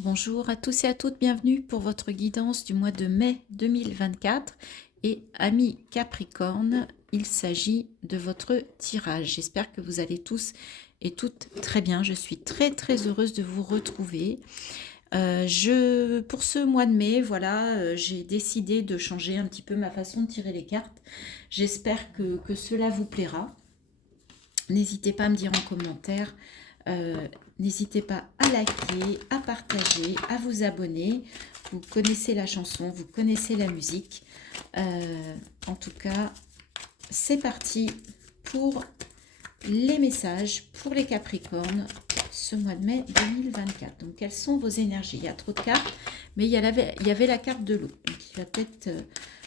Bonjour à tous et à toutes, bienvenue pour votre guidance du mois de mai 2024. Et amis Capricorne, il s'agit de votre tirage. J'espère que vous allez tous et toutes très bien. Je suis très heureuse de vous retrouver. Pour ce mois de mai, voilà, j'ai décidé de changer un petit peu ma façon de tirer les cartes. J'espère que cela vous plaira. N'hésitez pas à me dire en commentaire. N'hésitez pas à liker, à partager, à vous abonner. Vous connaissez la chanson, vous connaissez la musique. En tout cas, c'est parti pour les messages pour les Capricornes ce mois de mai 2024. Donc, quelles sont vos énergies? Il y a trop de cartes, mais il y avait la carte de l'eau. Donc,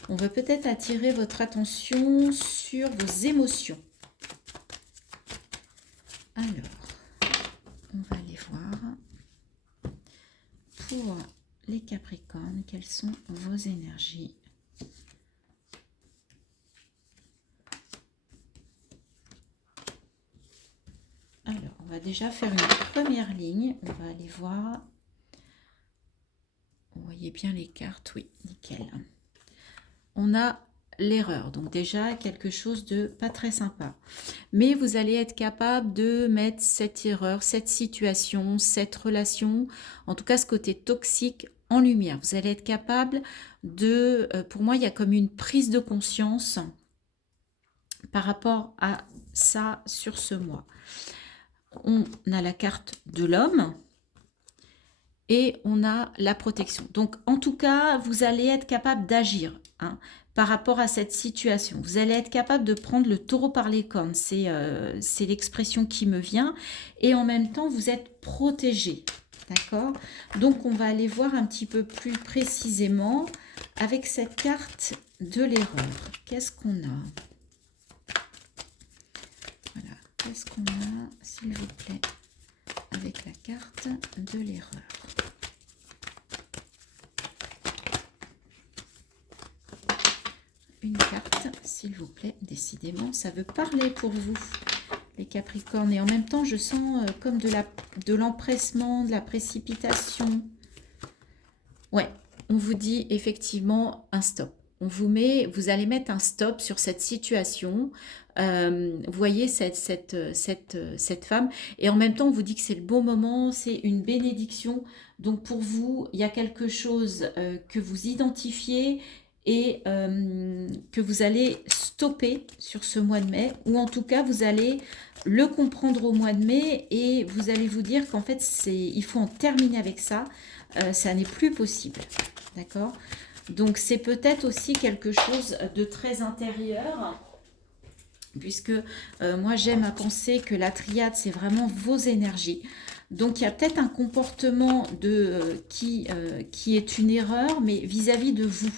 on va peut-être attirer votre attention sur vos émotions. Alors, on va aller voir pour les Capricornes, quelles sont vos énergies. Alors, on va déjà faire une première ligne. On va aller voir. Vous voyez bien les cartes, oui, nickel. On a l'erreur, donc déjà quelque chose de pas très sympa. Mais vous allez être capable de mettre cette erreur, cette situation, cette relation, en tout cas ce côté toxique en lumière. Vous allez être capable de, pour moi, il y a comme une prise de conscience par rapport à ça sur ce mois. On a la carte de l'homme et on a la protection. Donc, en tout cas, vous allez être capable d'agir par rapport à cette situation. Vous allez être capable de prendre le taureau par les cornes. C'est l'expression qui me vient. Et en même temps, vous êtes protégé. D'accord? Donc, on va aller voir un petit peu plus précisément avec cette carte de l'erreur. Qu'est-ce qu'on a? Voilà. Qu'est-ce qu'on a, s'il vous plaît, avec la carte de l'erreur? Une carte, s'il vous plaît. Décidément, ça veut parler pour vous, les Capricornes. Et en même temps, je sens comme de l'empressement, de la précipitation. Ouais, on vous dit effectivement un stop. Vous allez mettre un stop sur cette situation. Vous voyez cette femme. Et en même temps, on vous dit que c'est le bon moment, c'est une bénédiction. Donc pour vous, il y a quelque chose que vous identifiez et que vous allez stopper sur ce mois de mai. Ou en tout cas, vous allez le comprendre au mois de mai et vous allez vous dire qu'en fait, il faut en terminer avec ça. Ça n'est plus possible. D'accord? Donc c'est peut-être aussi quelque chose de très intérieur, puisque moi j'aime à penser que la triade c'est vraiment vos énergies. Donc il y a peut-être un comportement qui est une erreur, mais vis-à-vis de vous.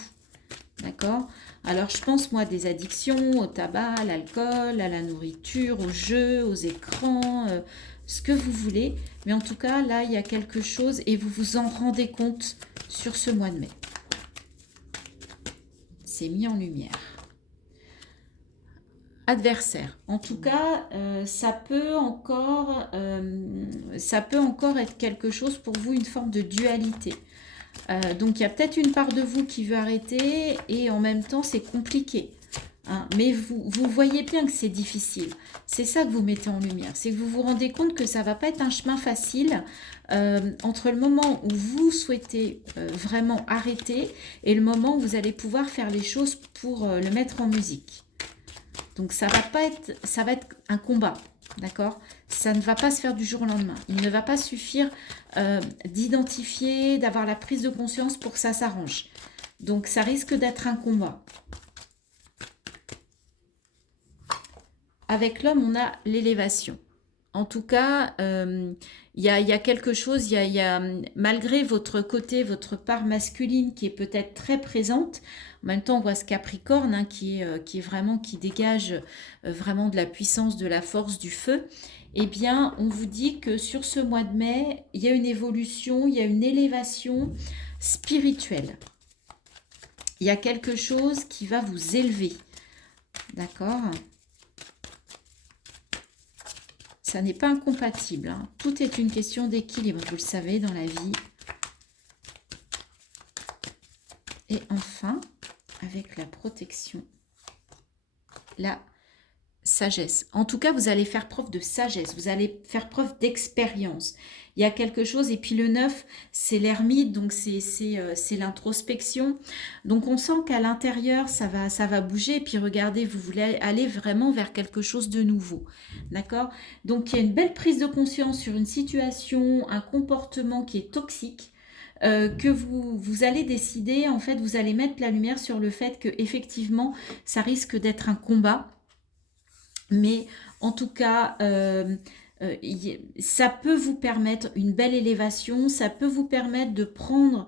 D'accord? Alors je pense moi des addictions au tabac, à l'alcool, à la nourriture, aux jeux, aux écrans, ce que vous voulez. Mais en tout cas là il y a quelque chose et vous vous en rendez compte sur ce mois de mai. C'est mis en lumière. Adversaire. En tout cas, ça peut encore être quelque chose pour vous, une forme de dualité. Donc il y a peut-être une part de vous qui veut arrêter et en même temps c'est compliqué. Mais vous voyez bien que c'est difficile. C'est ça que vous mettez en lumière. C'est que vous vous rendez compte que ça ne va pas être un chemin facile entre le moment où vous souhaitez vraiment arrêter et le moment où vous allez pouvoir faire les choses pour le mettre en musique. Donc ça va être un combat, d'accord? Ça ne va pas se faire du jour au lendemain. Il ne va pas suffire d'identifier, d'avoir la prise de conscience pour que ça s'arrange. Donc ça risque d'être un combat. Avec l'homme, on a l'élévation. En tout cas, il y a quelque chose, malgré votre côté, votre part masculine qui est peut-être très présente, en même temps on voit ce Capricorne qui dégage vraiment de la puissance, de la force, du feu. Eh bien, on vous dit que sur ce mois de mai, il y a une évolution, il y a une élévation spirituelle. Il y a quelque chose qui va vous élever, d'accord ? Ça n'est pas incompatible. Tout est une question d'équilibre, vous le savez, dans la vie. Et enfin, avec la protection, la sagesse. En tout cas, vous allez faire preuve de sagesse, vous allez faire preuve d'expérience. Il y a quelque chose, et puis le 9, c'est l'ermite, donc c'est l'introspection. Donc on sent qu'à l'intérieur, ça va bouger, et puis regardez, vous voulez aller vraiment vers quelque chose de nouveau. D'accord? Donc il y a une belle prise de conscience sur une situation, un comportement qui est toxique, que vous allez décider, en fait, vous allez mettre la lumière sur le fait que effectivement, ça risque d'être un combat. Mais en tout cas, ça peut vous permettre une belle élévation, ça peut vous permettre de prendre,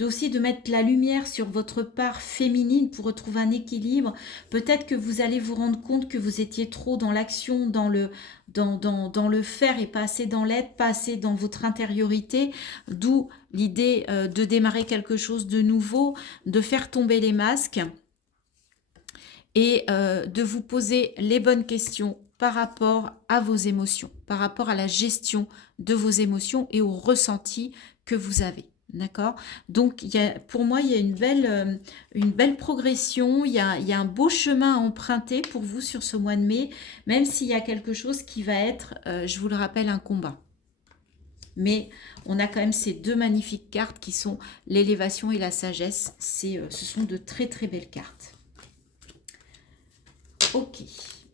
aussi de mettre la lumière sur votre part féminine pour retrouver un équilibre. Peut-être que vous allez vous rendre compte que vous étiez trop dans l'action, dans le faire et pas assez dans l'être, pas assez dans votre intériorité, d'où l'idée de démarrer quelque chose de nouveau, de faire tomber les masques et de vous poser les bonnes questions par rapport à vos émotions, par rapport à la gestion de vos émotions et au ressenti que vous avez. D'accord? Donc, pour moi, il y a une belle progression, il y a un beau chemin à emprunter pour vous sur ce mois de mai, même s'il y a quelque chose qui va être, je vous le rappelle, un combat. Mais on a quand même ces deux magnifiques cartes qui sont l'élévation et la sagesse. Ce sont de très très belles cartes. Ok,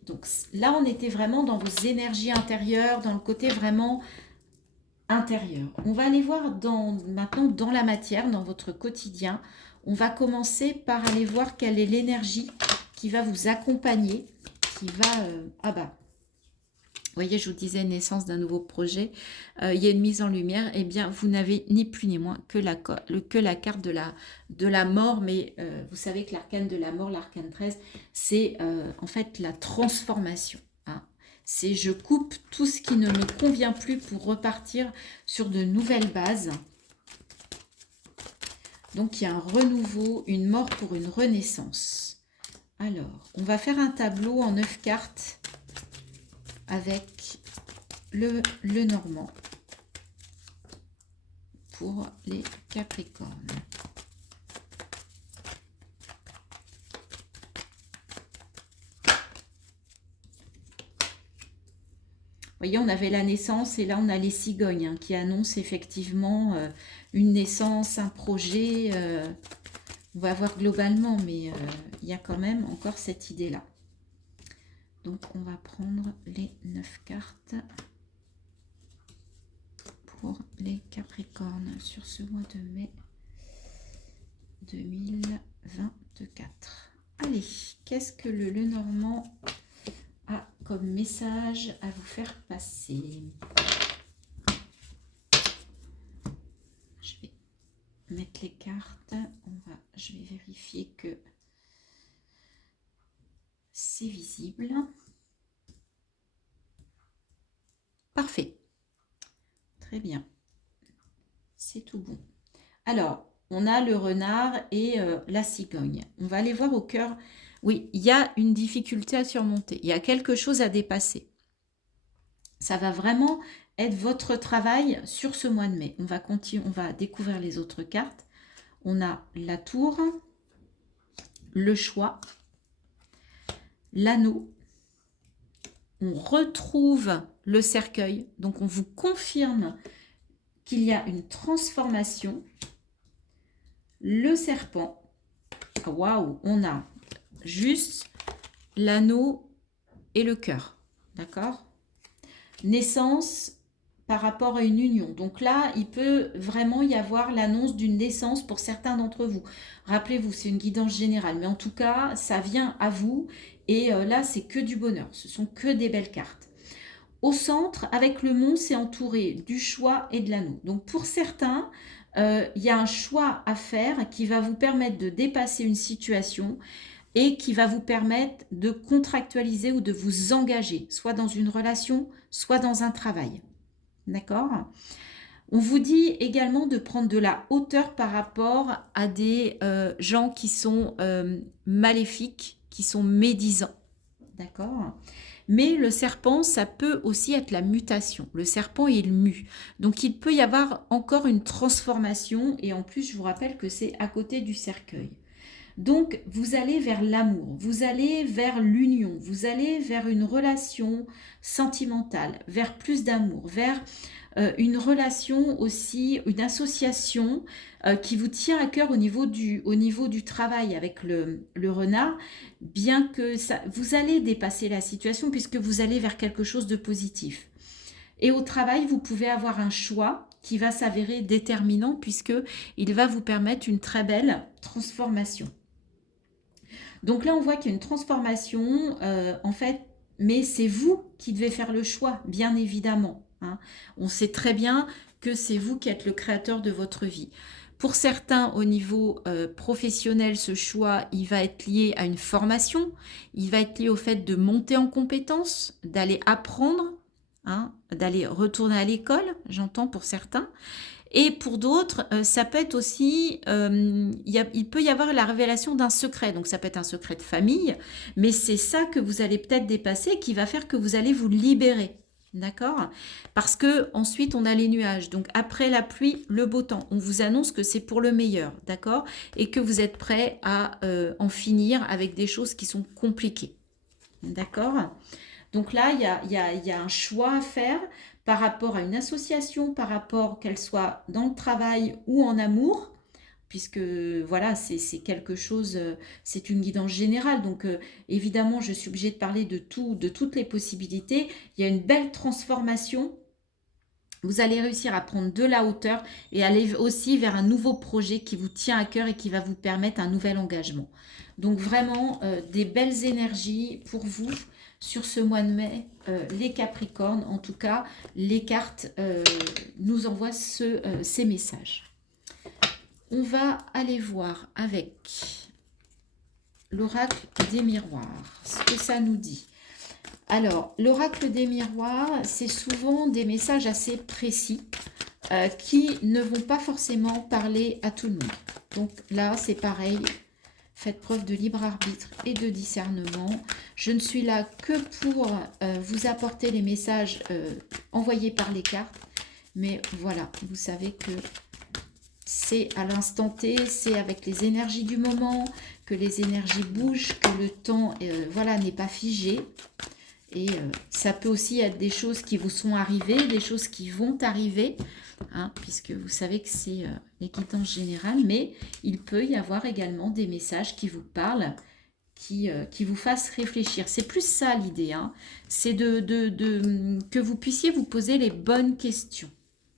donc là on était vraiment dans vos énergies intérieures, dans le côté vraiment intérieur. On va aller voir maintenant dans la matière, dans votre quotidien. On va commencer par aller voir quelle est l'énergie qui va vous accompagner, qui va... ah bah, vous voyez, je vous disais naissance d'un nouveau projet, il y a une mise en lumière, eh bien vous n'avez ni plus ni moins que la carte de la mort, mais vous savez que l'arcane de la mort, l'arcane 13, c'est en fait la transformation. Hein. C'est je coupe tout ce qui ne me convient plus pour repartir sur de nouvelles bases. Donc il y a un renouveau, une mort pour une renaissance. Alors, on va faire un tableau en 9 cartes avec le Normand pour les Capricornes. Vous voyez, on avait la naissance et là on a les cigognes hein, qui annoncent effectivement une naissance, un projet. On va voir globalement, mais il y a quand même encore cette idée-là. Donc, on va prendre les 9 cartes pour les Capricornes sur ce mois de mai 2024. Allez, qu'est-ce que le Normand a comme message à vous faire passer? Je vais mettre les cartes. Je vais vérifier que c'est visible. Parfait. Très bien. C'est tout bon. Alors, on a le renard et la cigogne. On va aller voir au cœur. Oui, il y a une difficulté à surmonter. Il y a quelque chose à dépasser. Ça va vraiment être votre travail sur ce mois de mai. On va continuer, on va découvrir les autres cartes. On a la tour, le choix, l'anneau. On retrouve le cercueil. Donc, on vous confirme qu'il y a une transformation. Le serpent. Waouh, on a juste l'anneau et le cœur. D'accord? Naissance par rapport à une union. Donc là, il peut vraiment y avoir l'annonce d'une naissance pour certains d'entre vous. Rappelez-vous, c'est une guidance générale. Mais en tout cas, ça vient à vous. Et là, c'est que du bonheur. Ce sont que des belles cartes. Au centre, avec le mont, c'est entouré du choix et de l'anneau. Donc pour certains, il y a un choix à faire qui va vous permettre de dépasser une situation et qui va vous permettre de contractualiser ou de vous engager, soit dans une relation, soit dans un travail. D'accord ? On vous dit également de prendre de la hauteur par rapport à des gens qui sont maléfiques, qui sont médisants. D'accord ? Mais le serpent, ça peut aussi être la mutation. Le serpent, il mue. Donc, il peut y avoir encore une transformation. Et en plus, je vous rappelle que c'est à côté du cercueil. Donc, vous allez vers l'amour, vous allez vers l'union, vous allez vers une relation sentimentale, vers plus d'amour, vers une relation aussi, une association qui vous tient à cœur au niveau du travail avec le renard, bien que vous allez dépasser la situation puisque vous allez vers quelque chose de positif. Et au travail, vous pouvez avoir un choix qui va s'avérer déterminant puisque il va vous permettre une très belle transformation. Donc là, on voit qu'il y a une transformation, en fait, mais c'est vous qui devez faire le choix, bien évidemment. Hein. On sait très bien que c'est vous qui êtes le créateur de votre vie. Pour certains, au niveau professionnel, ce choix, il va être lié à une formation, il va être lié au fait de monter en compétences, d'aller apprendre, hein, d'aller retourner à l'école, j'entends pour certains. Et pour d'autres, ça peut être aussi, il peut y avoir la révélation d'un secret. Donc ça peut être un secret de famille, mais c'est ça que vous allez peut-être dépasser qui va faire que vous allez vous libérer. D'accord? Parce que ensuite on a les nuages. Donc après la pluie, le beau temps. On vous annonce que c'est pour le meilleur. D'accord? Et que vous êtes prêt à en finir avec des choses qui sont compliquées. D'accord? Donc là, il y a un choix à faire par rapport à une association, par rapport qu'elle soit dans le travail ou en amour, puisque voilà, c'est quelque chose, c'est une guidance générale. Donc évidemment, je suis obligée de parler de toutes les possibilités. Il y a une belle transformation. Vous allez réussir à prendre de la hauteur et aller aussi vers un nouveau projet qui vous tient à cœur et qui va vous permettre un nouvel engagement. Donc vraiment, des belles énergies pour vous sur ce mois de mai, les Capricornes. En tout cas, les cartes nous envoient ces messages. On va aller voir avec l'oracle des miroirs, ce que ça nous dit. Alors, l'oracle des miroirs, c'est souvent des messages assez précis qui ne vont pas forcément parler à tout le monde. Donc là, c'est pareil. Faites preuve de libre arbitre et de discernement. Je ne suis là que pour vous apporter les messages envoyés par les cartes. Mais voilà, vous savez que c'est à l'instant T, c'est avec les énergies du moment, que les énergies bougent, que le temps voilà, n'est pas figé. Et ça peut aussi être des choses qui vous sont arrivées, des choses qui vont arriver, hein, puisque vous savez que c'est les guidances générales, mais il peut y avoir également des messages qui vous parlent, qui vous fassent réfléchir. C'est plus ça l'idée, hein, c'est que vous puissiez vous poser les bonnes questions.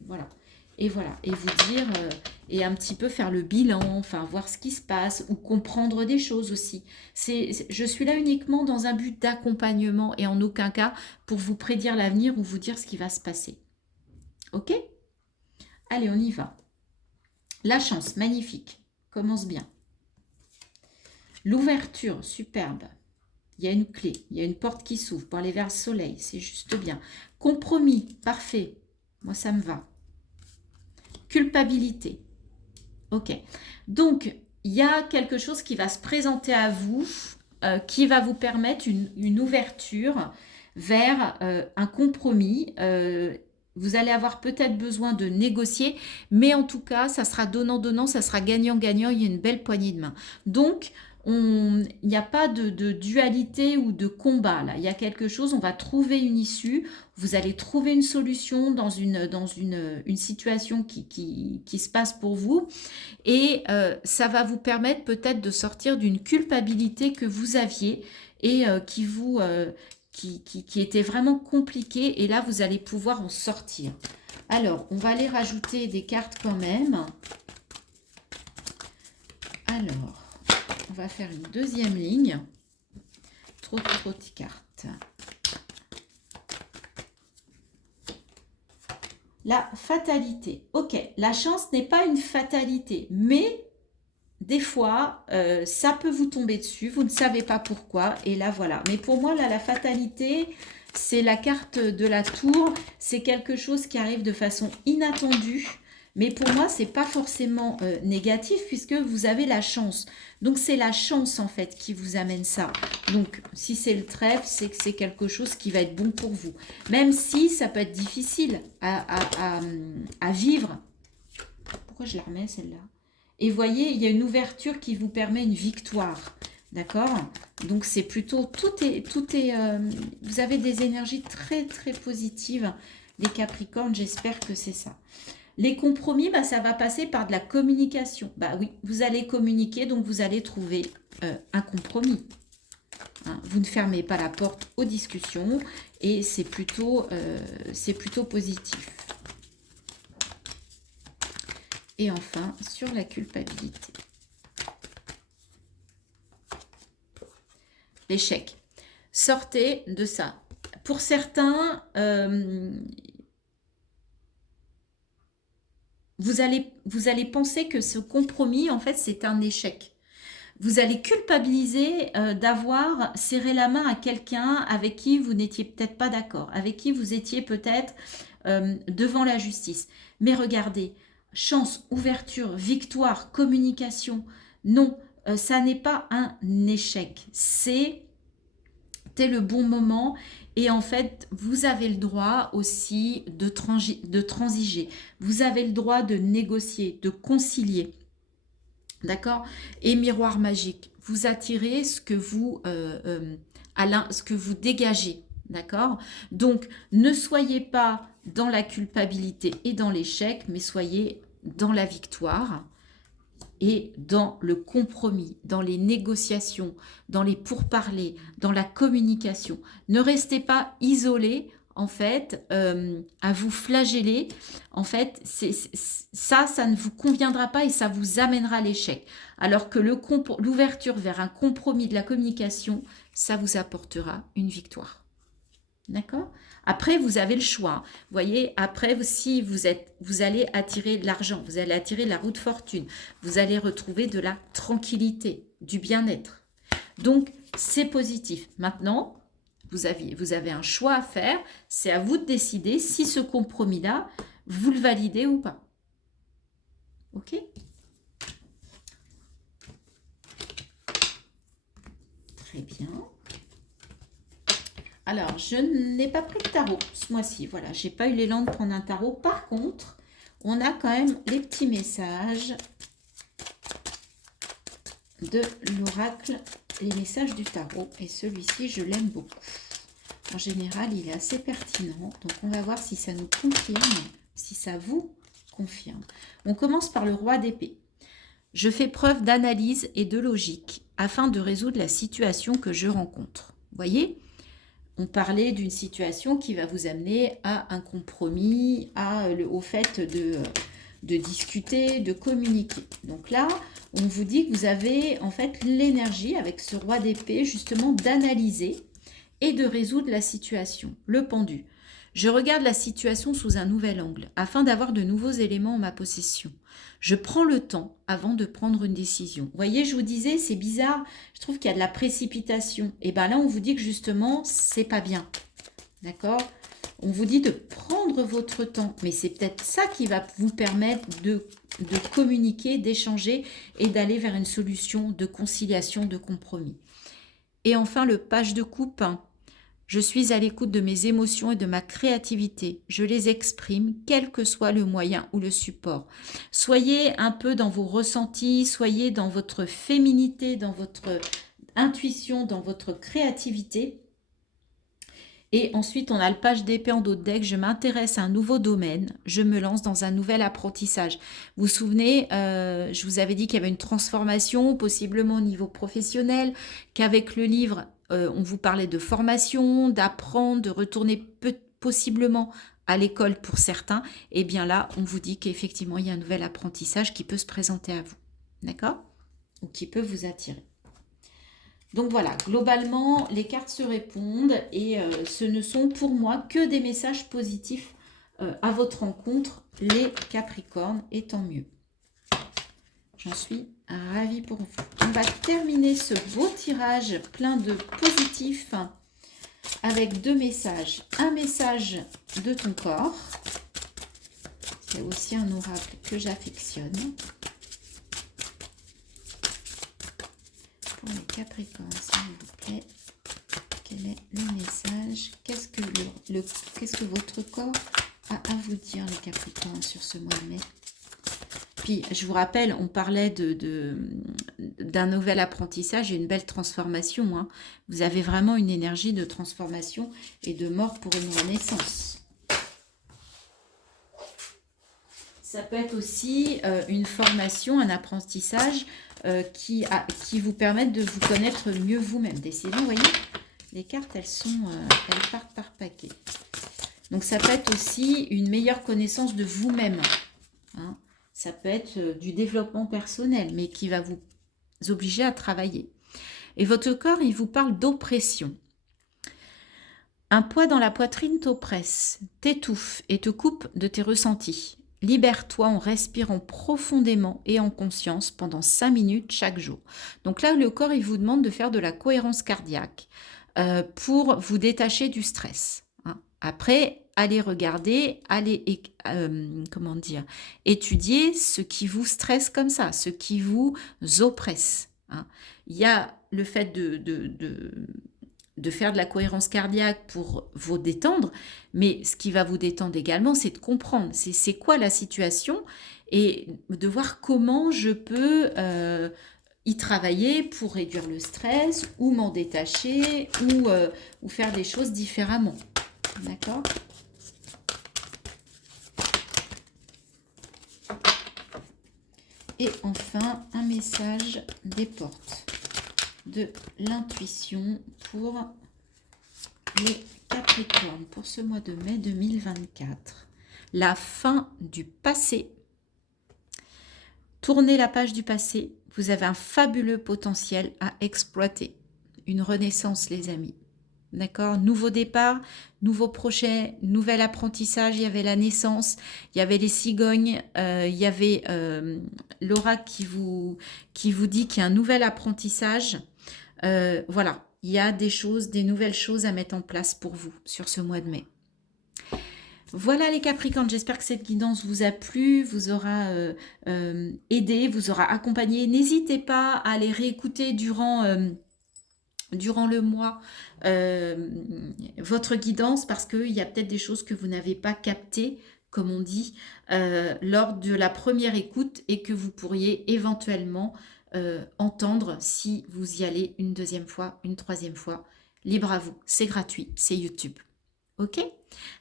Voilà. Et voilà, et vous dire, et un petit peu faire le bilan, enfin voir ce qui se passe, ou comprendre des choses aussi. Je suis là uniquement dans un but d'accompagnement et en aucun cas pour vous prédire l'avenir ou vous dire ce qui va se passer. Ok? Allez, on y va. La chance, magnifique, commence bien. L'ouverture, superbe. Il y a une clé, il y a une porte qui s'ouvre pour aller vers le soleil, c'est juste bien. Compromis, parfait, moi ça me va. Culpabilité. Ok. Donc, il y a quelque chose qui va se présenter à vous, qui va vous permettre une ouverture vers un compromis. Vous allez avoir peut-être besoin de négocier, mais en tout cas, ça sera donnant-donnant, ça sera gagnant-gagnant, il y a une belle poignée de main. Donc, il n'y a pas de dualité ou de combat là. Il y a quelque chose, on va trouver une issue, vous allez trouver une solution dans une situation qui se passe pour vous et ça va vous permettre peut-être de sortir d'une culpabilité que vous aviez et qui était vraiment compliquée et là vous allez pouvoir en sortir. Alors, on va aller rajouter des cartes quand même. Alors, on va faire une deuxième ligne. Trop de cartes. La fatalité. Ok, la chance n'est pas une fatalité, mais des fois, ça peut vous tomber dessus. Vous ne savez pas pourquoi. Et là, voilà. Mais pour moi, là, la fatalité, c'est la carte de la tour. C'est quelque chose qui arrive de façon inattendue. Mais pour moi, c'est pas forcément négatif puisque vous avez la chance. Donc, c'est la chance en fait qui vous amène ça. Donc, si c'est le trèfle, c'est que c'est quelque chose qui va être bon pour vous. Même si ça peut être difficile à vivre. Pourquoi je la remets celle-là? Et voyez, il y a une ouverture qui vous permet une victoire. D'accord? Donc, c'est plutôt, vous avez des énergies très, très positives. Les Capricornes, j'espère que c'est ça. Les compromis, bah, ça va passer par de la communication. Bah oui, vous allez communiquer, donc vous allez trouver un compromis. Hein, vous ne fermez pas la porte aux discussions et c'est plutôt positif. Et enfin, sur la culpabilité. L'échec. Sortez de ça. Pour certains, vous allez penser que ce compromis, en fait, c'est un échec. Vous allez culpabiliser d'avoir serré la main à quelqu'un avec qui vous n'étiez peut-être pas d'accord, avec qui vous étiez peut-être devant la justice. Mais regardez, chance, ouverture, victoire, communication, non, ça n'est pas un échec. C'était le bon moment et en fait, vous avez le droit aussi de transiger. Vous avez le droit de négocier, de concilier. D'accord? Et miroir magique, vous attirez ce que vous dégagez. D'accord? Donc, ne soyez pas dans la culpabilité et dans l'échec, mais soyez dans la victoire et dans le compromis, dans les négociations, dans les pourparlers, dans la communication. Ne restez pas isolés, en fait, à vous flageller. En fait, ça ne vous conviendra pas et ça vous amènera à l'échec. Alors que l'ouverture vers un compromis de la communication, ça vous apportera une victoire. D'accord? Après, vous avez le choix. Vous voyez, après, si vous allez attirer de l'argent, vous allez attirer la roue de fortune, vous allez retrouver de la tranquillité, du bien-être. Donc, c'est positif. Maintenant, vous avez un choix à faire. C'est à vous de décider si ce compromis-là, vous le validez ou pas. Ok? Très bien. Alors, je n'ai pas pris de tarot ce mois-ci. Voilà, j'ai pas eu l'élan de prendre un tarot. Par contre, on a quand même les petits messages de l'oracle, les messages du tarot. Et celui-ci, je l'aime beaucoup. En général, il est assez pertinent. Donc, on va voir si ça nous confirme, si ça vous confirme. On commence par le roi d'épée. Je fais preuve d'analyse et de logique afin de résoudre la situation que je rencontre. Vous voyez ? On parlait d'une situation qui va vous amener à un compromis, au fait de discuter, de communiquer. Donc là, on vous dit que vous avez en fait l'énergie avec ce roi d'épée justement d'analyser et de résoudre la situation. Le pendu. Je regarde la situation sous un nouvel angle afin d'avoir de nouveaux éléments en ma possession. Je prends le temps avant de prendre une décision. Vous voyez, je vous disais, c'est bizarre, je trouve qu'il y a de la précipitation. Et bien là, on vous dit que justement, c'est pas bien. D'accord? On vous dit de prendre votre temps. Mais c'est peut-être ça qui va vous permettre de communiquer, d'échanger et d'aller vers une solution de conciliation, de compromis. Et enfin, le page de coupe. Je suis à l'écoute de mes émotions et de ma créativité. Je les exprime, quel que soit le moyen ou le support. Soyez un peu dans vos ressentis, soyez dans votre féminité, dans votre intuition, dans votre créativité. Et ensuite, on a le page d'épée en dos de deck. Je m'intéresse à un nouveau domaine. Je me lance dans un nouvel apprentissage. Vous vous souvenez, je vous avais dit qu'il y avait une transformation, possiblement au niveau professionnel, qu'avec le livre, on vous parlait de formation, d'apprendre, de retourner possiblement à l'école pour certains. Et bien là, on vous dit qu'effectivement, il y a un nouvel apprentissage qui peut se présenter à vous. D'accord? Ou qui peut vous attirer. Donc voilà, globalement, les cartes se répondent et ce ne sont pour moi que des messages positifs à votre rencontre, les Capricornes, et tant mieux. J'en suis ravie pour vous. On va terminer ce beau tirage plein de positifs avec deux messages. Un message de ton corps C'est aussi un oracle que j'affectionne. Pour les Capricornes, s'il vous plaît, quel est le message? Qu'est-ce que votre corps a à vous dire, les Capricornes, sur ce mois de mai? Puis, je vous rappelle, on parlait d'un nouvel apprentissage et une belle transformation. Hein. Vous avez vraiment une énergie de transformation et de mort pour une renaissance. Ça peut être aussi une formation, un apprentissage qui vous permettent de vous connaître mieux vous-même. Décidément, vous voyez, les cartes, elles partent par paquet. Donc, ça peut être aussi une meilleure connaissance de vous-même. Hein. Ça peut être du développement personnel, mais qui va vous obliger à travailler. Et votre corps, il vous parle d'oppression. Un poids dans la poitrine t'oppresse, t'étouffe et te coupe de tes ressentis. Libère-toi en respirant profondément et en conscience pendant 5 minutes chaque jour. Donc là, le corps, il vous demande de faire de la cohérence cardiaque pour vous détacher du stress. Hein. Après, allez regarder, étudier ce qui vous stresse comme ça, ce qui vous oppresse. Hein. Il y a le fait de faire de la cohérence cardiaque pour vous détendre, mais ce qui va vous détendre également, c'est de comprendre c'est quoi la situation et de voir comment je peux y travailler pour réduire le stress ou m'en détacher ou faire des choses différemment. D'accord ? Et enfin, un message des portes de l'intuition pour les Capricornes pour ce mois de mai 2024. La fin du passé. Tournez la page du passé. Vous avez un fabuleux potentiel à exploiter. Une renaissance, les amis. D'accord ? Nouveau départ, nouveau projet, nouvel apprentissage. Il y avait la naissance, il y avait les cigognes, il y avait l'oracle qui vous dit qu'il y a un nouvel apprentissage. Voilà, il y a des nouvelles choses à mettre en place pour vous sur ce mois de mai. Voilà les Capricornes, j'espère que cette guidance vous a plu, vous aura aidé, vous aura accompagné. N'hésitez pas à les réécouter durant le mois votre guidance parce qu'il y a peut-être des choses que vous n'avez pas captées, comme on dit, lors de la première écoute et que vous pourriez éventuellement entendre si vous y allez une deuxième fois, une troisième fois. Libre à vous, c'est gratuit, c'est YouTube. Ok ?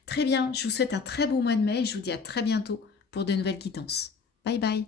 Très bien, je vous souhaite un très beau mois de mai et je vous dis à très bientôt pour de nouvelles guidances. Bye bye.